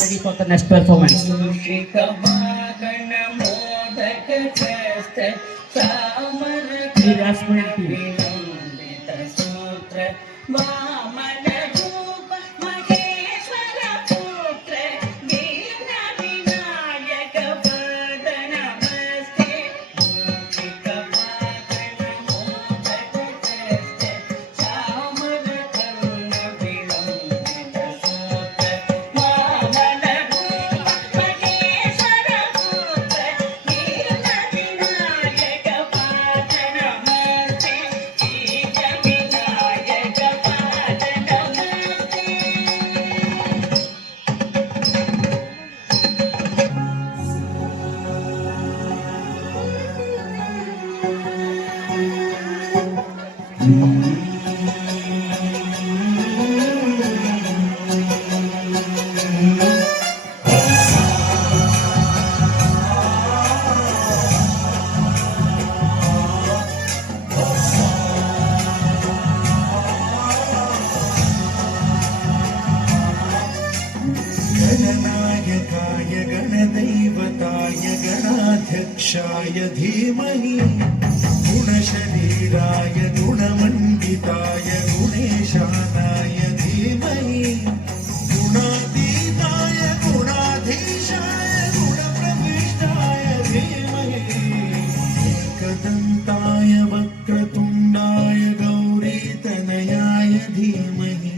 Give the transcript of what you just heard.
ready for the next performance. गणनायकाय गणदैवताय गणाध्यक्षाय धीमहि गुणशरीराय गुणमण्डिताय गुणेशानाय धीमहि गुणातीताय गुणाधीशाय गुणप्रविष्टाय धीमहि एकदन्ताय वक्रतुण्डाय गौरीतनयाय धीमहि